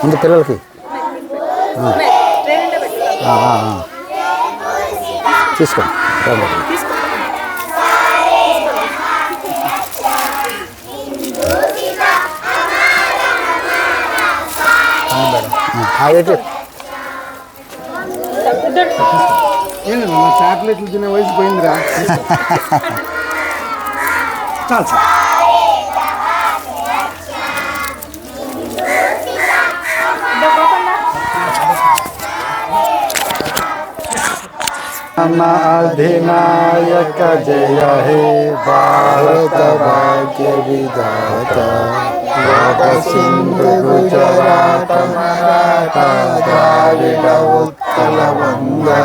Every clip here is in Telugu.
ముందు పిల్లలకి. తీసుకోండి చాక్లెట్లు తినే వయసు పోయిందిరా? చాలు సార్ राम अधिनायक जय हे भारत भाग्य विधाता। सिंधु गुजरात मराठा द्राविड उत्कल गंगा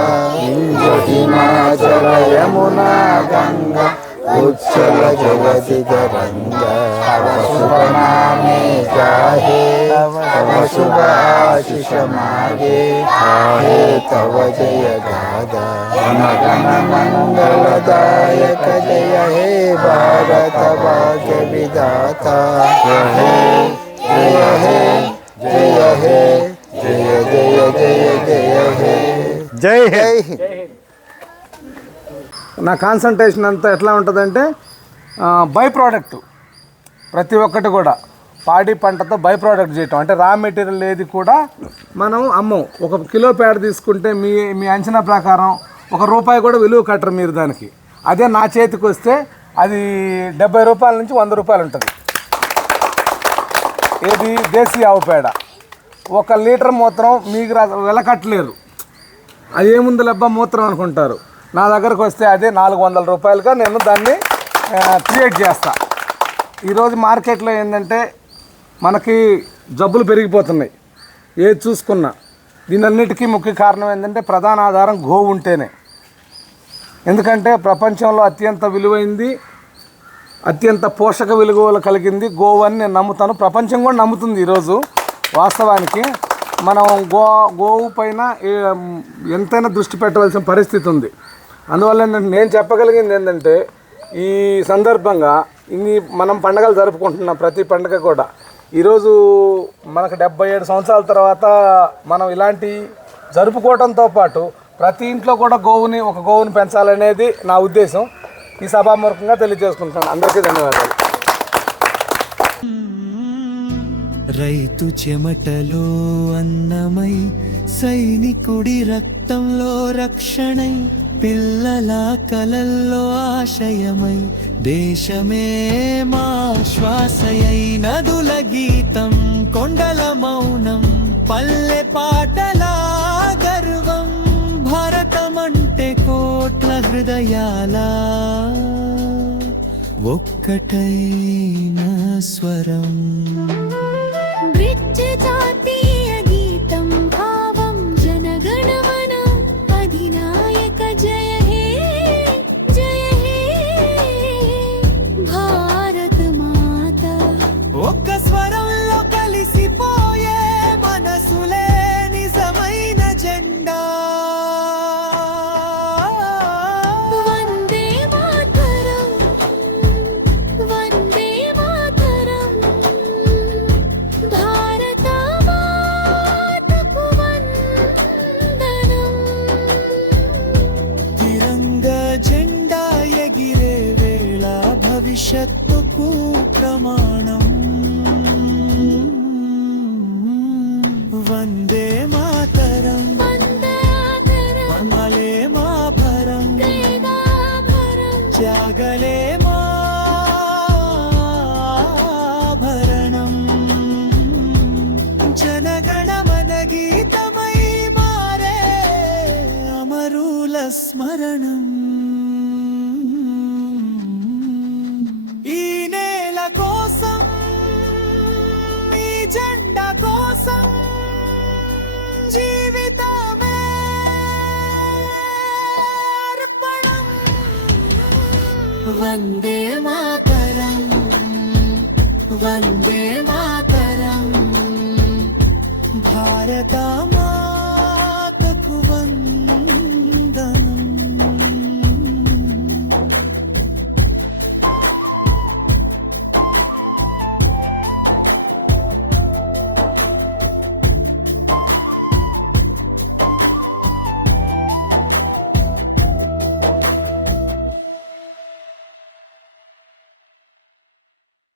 हिमाचल यमुना गंगा उत्सल जगति गंगा शुभ नामे जाहे तव शुभ आशिष मागे। आहे तव जय गादा। గణ మంగళదాయక జయ హే భారత భాగ్య విధాత జయ హే జయ హే జయ జయ జయ జయ జయ హే జై జై నా కాన్సన్ట్రేషన్ అంతా ఎట్లా ఉంటుందంటే బై ప్రోడక్ట్ ప్రతి ఒక్కటి కూడా పాడి పంటతో బై ప్రోడక్ట్ చేయటం అంటే రా మెటీరియల్ ఏది కూడా మనం అమ్మం ఒక కిలో పేడ తీసుకుంటే మీ మీ అంచనా ప్రకారం ఒక రూపాయి కూడా విలువ కట్టరు మీరు దానికి. అదే నా చేతికి వస్తే అది డెబ్బై రూపాయల నుంచి వంద రూపాయలు ఉంటుంది. ఏది? దేశీ ఆవు పేడ. ఒక లీటర్ మూత్రం మీకు వెలకట్టలేరు అది ఏముంది లబ్బా మూత్రం అనుకుంటారు. నా దగ్గరకు వస్తే అదే నాలుగు వందల రూపాయలుగా నేను దాన్ని క్రియేట్ చేస్తా. ఈరోజు మార్కెట్లో ఏంటంటే మనకి జబ్బులు పెరిగిపోతున్నాయి. ఏది చూసుకున్నా దీనన్నిటికీ ముఖ్య కారణం ఏంటంటే ప్రధాన ఆధారం గోవు ఉంటేనే. ఎందుకంటే ప్రపంచంలో అత్యంత విలువైంది అత్యంత పోషక విలువలు కలిగింది గోవు అని నేను నమ్ముతాను. ప్రపంచం కూడా నమ్ముతుంది ఈరోజు వాస్తవానికి. మనం గో గోవు పైన ఎంతైనా దృష్టి పెట్టవలసిన పరిస్థితి ఉంది. అందువల్ల ఏంటంటే నేను చెప్పగలిగింది ఏంటంటే ఈ సందర్భంగా ఇన్ని మనం పండగలు జరుపుకుంటున్నాం ప్రతి పండగ కూడా. ఈరోజు మనకు డెబ్బై ఏడు సంవత్సరాల తర్వాత మనం ఇలాంటి జరుపుకోవడంతో పాటు ప్రతి ఇంట్లో కూడా గోవుని ఒక గోవుని పెంచాలనేది నా ఉద్దేశం. ఈ సభామూర్ఖంగా తెలియజేసుకుంటున్నాను. అందరికీ ధన్యవాదాలు. రైతు చెమటలో అన్నమై సైనికుడి రక్తంలో రక్షణై పిల్లల కలల్లో ఆశయమై దేశమే మా శ్వాసయై నదుల గీతం కొండల మౌనం పల్లె పాటలా హృదయాల ఒక్కటైన స్వరం. భవిష్యత్తుకు ప్రమాణం. వందే మాతరం. మమలే మాభరం త్యాగలే మాభరణం జనగణమన గీతమై మారే वन्दे मातरम्। वन्दे मातरम्। भारता मा कुर्वन्